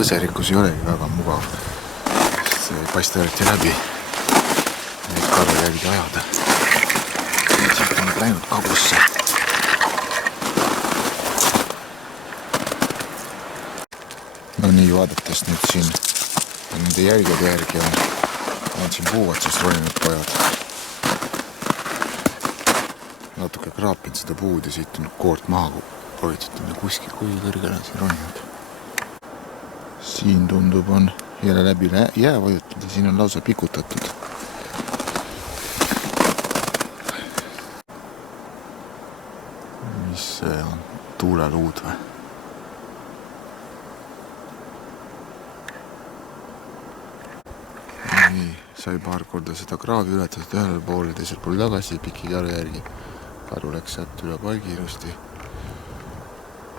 võserikus ei olegi väga mugav, sest see ei paista eriti läbi neid karujälgi ajada. Siit on nad läinud kagusse. No nii, vaadates nüüd siin nende jälgede järgi on siin puuotsast roninud pojad. Natuke kraapinud seda puud ja siit on koort maha proovitud kuskil, kui kõrgele on siin roninud. Siin tundub on jälle läbi jää vajutud ja siin on lausa pikutatud. Mis see on? Tuuleluud või? Nii, sai paar korda seda kraavi ületatud ühel pool ja teisel pool tagasi piki karu järgi. Karu läks sealt üle palgi ilusti.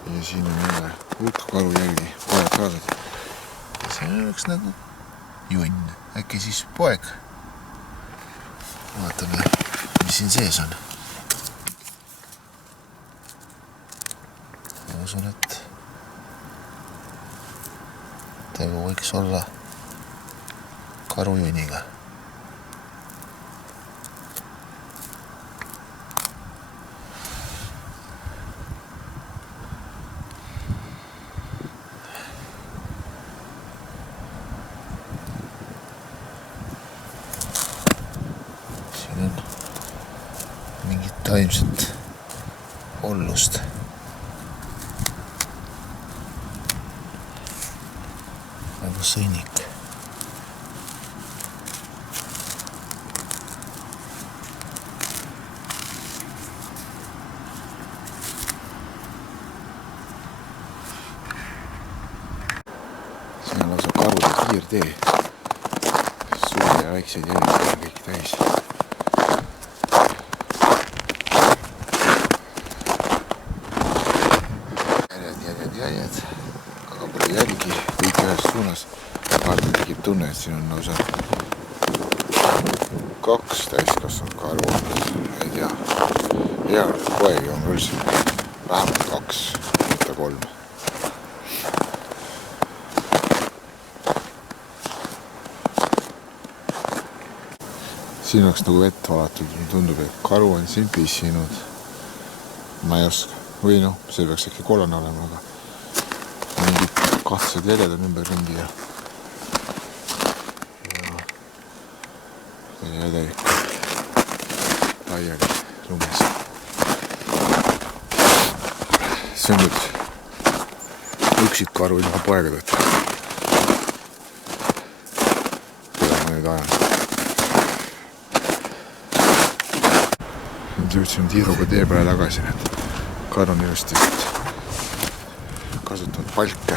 Ja siin on jälle hulk karu järgi, pojad kaasad. Ja see on üks nagu junn, äkki siis poeg. Vaatame, mis siin sees on. Ma usun, et tegu võiks olla karujuniga. Siin on mingit taimset ollust. Nagu sõnnik. Siin on lausa karude kiirtee. Suuri ja väikseid jälgid on kõik täis. Jäljed. Aga pole jälgi kõik ühes suunas. Vaatan tegib tunne, et siin on lausa 2 täiskasvanud karu. Ei tea. Hea poegi on küll siin vähemalt 2, mitte 3. Siin oleks nagu vett valatud. Tundub, et karu on siin pissinud. Ma ei oska. Või noh, see peaks äkki kollane olema, aga mingid kahtsed jäljed on ümber ringi ja täielik laiali lumes. See on nüüd üksik karu ilma poegadeta. Keda ma nüüd ajan. Nüüd jõudsime tiiruga tee peale tagasi, et karu on ilusti kasutanud palke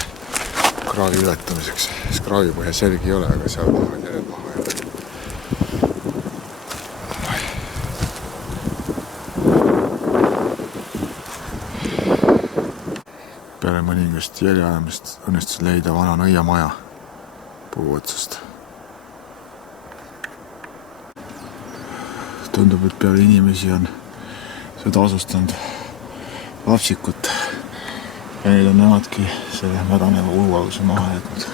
kraavi ületamiseks. Sest kraavi põhjas jälgi ei ole, aga seal tahavad jäljed maha. Peale mõningast jäljeajamist õnnestus leida vana nõiamaja puu otsast. Tundub, et peale inimesi on seda asustanud lapsikut ja need on nemadki selle mädaneva ulualuse maha jätnud.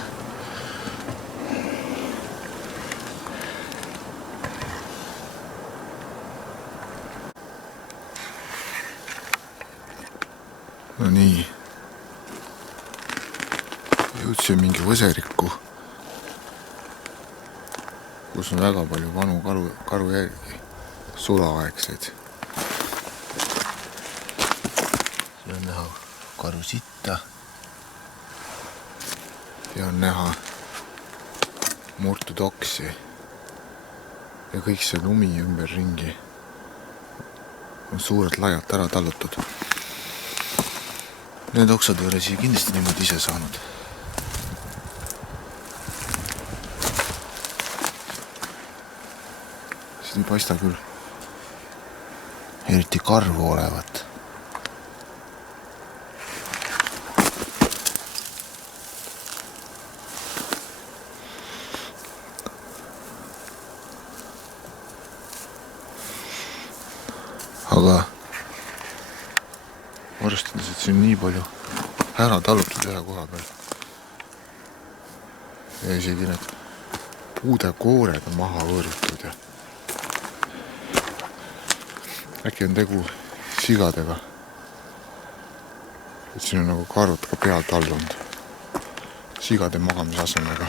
No nii. Jõudsin mingi võserikku, kus on väga palju vanu karu järgi, sulaaegseid. Siin on näha karu sitta ja on näha murtud oksi ja kõik see lumi ümber ringi on suurelt laialt ära tallutud. Need oksad ei ole siia kindlasti niimoodi ise saanud. Siin ei paista küll eriti karvu olevat. Aga arvestades, et siin on nii palju ära tallutud ühe koha peal, ja isegi need puude koored on maha võõrutud ja äkki on tegu sigadega. Et siin on nagu karud ka peal tallunud sigade magamisasemega.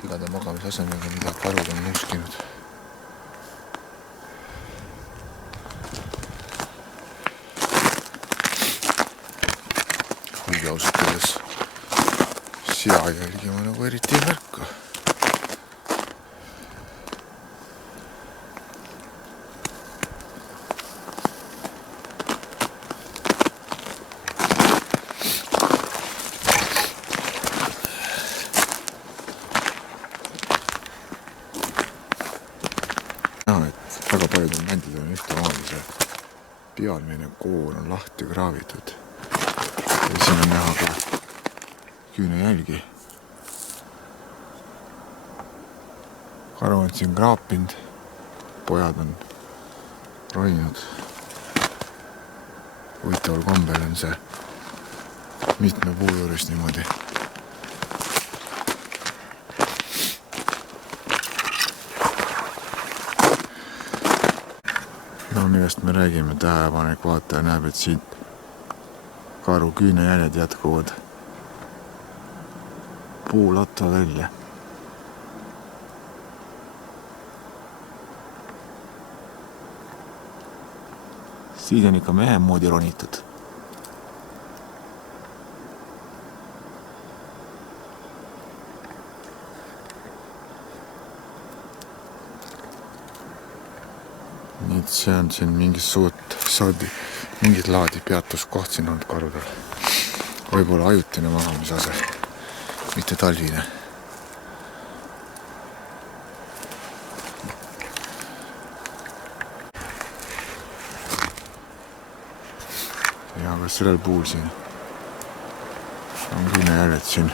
Sigade magamisasemega, mida karud on nuuskinud. Kuigi ausalt öeldes sea jälgi ma nagu eriti ei märka. Väga paljud mändid on ühtemoodi, see pealmine koor on lahti kraavitud ja siin on näha ka küünejälgi. Karu on siin kraapinud, pojad on roninud. Huvitaval kombel on see mitme puu juures niimoodi. No millest me räägime, tähelepanek vaataja näeb, et siit karu küünejäljed jätkuvad puulatta välja. Siit on ikka mehe moodi ronitud. Nii et see on siin mingit laadi peatuskoht siin olnud karudel. Võib-olla ajutine magamisase, mitte talvine. Ja kas sellel puul siin on küünejäljed siin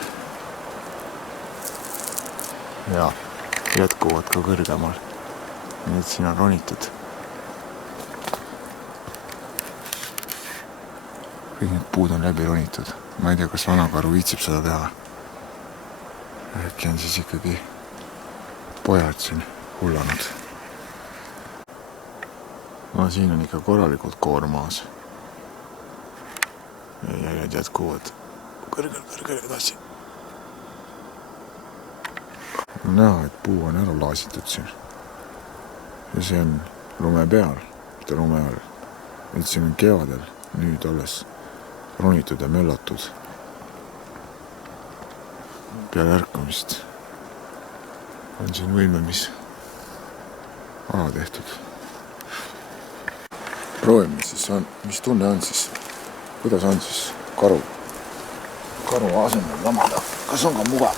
ja jätkuvad ka kõrgemal. Nii et siin on ronitud. Kõik need puud on läbi ronitud. Ma ei tea, kas vanakaru viitsib seda teha. Äkki on siis ikkagi pojad siin hullanud. No siin on ikka korralikult koor maas. Ja jäljed jätkuvad kõrgel tassi. On näha, et puu on ära laasitud siin. Ja see on lume peal, mitte lume all. Et siin on kevadel nüüd alles ronitud ja möllatud. Peale ärkamist on siin võimemis ala tehtud. Proovime siis, mis tunne on siis, kuidas on siis karu asemel lamada. Kas on ka mugav?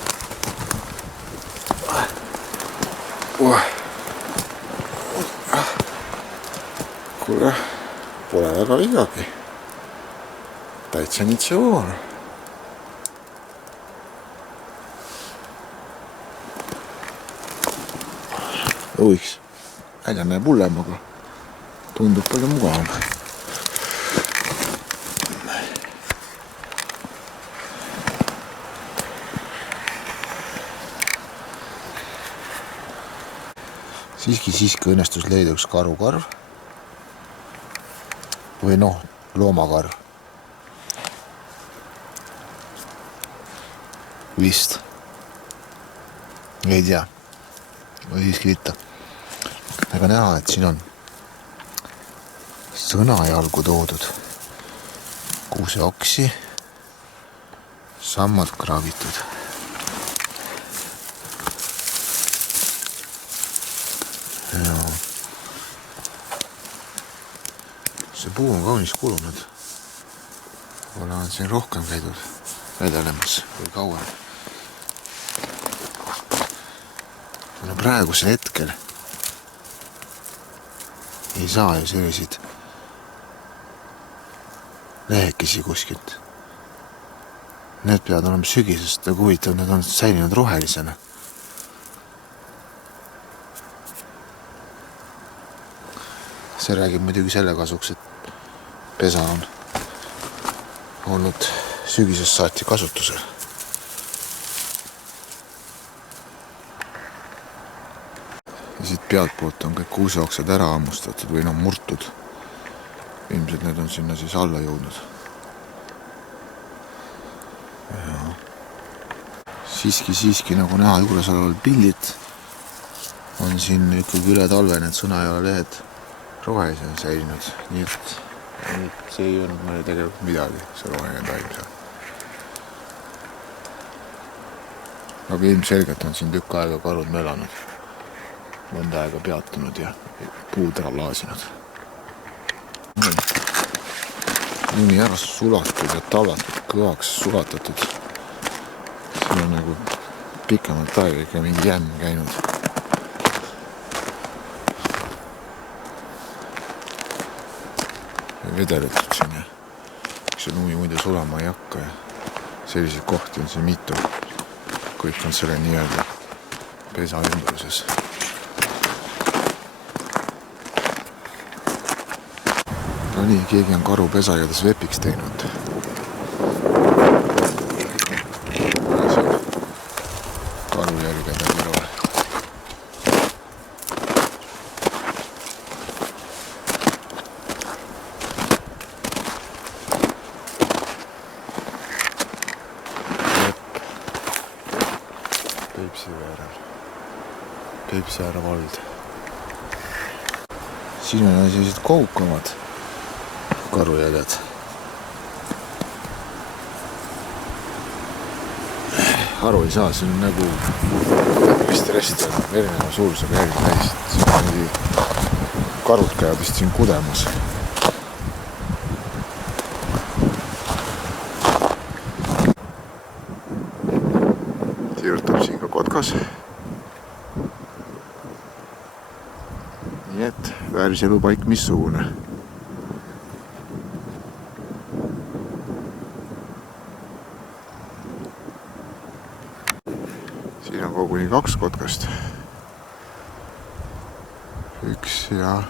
Kuule, pole väga vigagi. Täitsa nitsioon. Võiks. Välja näeb hullem, aga tundub palju mugavam. Siiski õnnestus leida üks karukarv. Või loomakarv. Vist. Ei tea. Või siiski mitte. Aga näha, et siin on sõnajalgu toodud. Kuuseoksi. Sammalt kraavitud. Ja. See puu on kaunis kulunud. Olen siin rohkem käidud vedelemas või kauem. No praegusel hetkel ei saa ju selliseid lehekesi kuskilt Need peavad olema sügisest, aga huvitav, need on säilinud rohelisena. See räägib muidugi selle kasuks, et pesa on olnud sügisest saati kasutusel. Ja siit pealt poolt on kõik kuuseoksed ära ammustatud või murtud. Ilmselt need on sinna siis alla jõudnud. Ja. Siiski nagu näha juures oleval pildid on siin ikkagi üle talve need sõnajalalehed rohelisena säilinud. Nii et see ei olnud meile tegelikult midagi, see roheline taim seal. Aga ilmselgelt on siin tükk aega karud mölanud, mõnda aega peatunud ja puud ära laasinud. Lumi ära sulatud ja tallatud, kõvaks sulatatud. Siin on nagu pikemalt aega ikka mingi jämm käinud. Vedeletud siin ja see lumi muidu sulama ei hakka ja selliseid kohti on siin mitu. Kõik on selle nii-öelda pesa ümbruses. No nii, keegi on karu pesajades vepiks teinud. Karu järgeda kõrval. Peipsiääre vald. Siin on sellised kohukamad karujäljed. Aru ei saa, see on nagu vist rest on erineva suurusega järgi täis. Siin on karud käivad vist siin kudemas. Tiirutab siin ka kotkas. Nii et vääriselupaik missugune. Siin on koguni 2 kotkast. 1 ja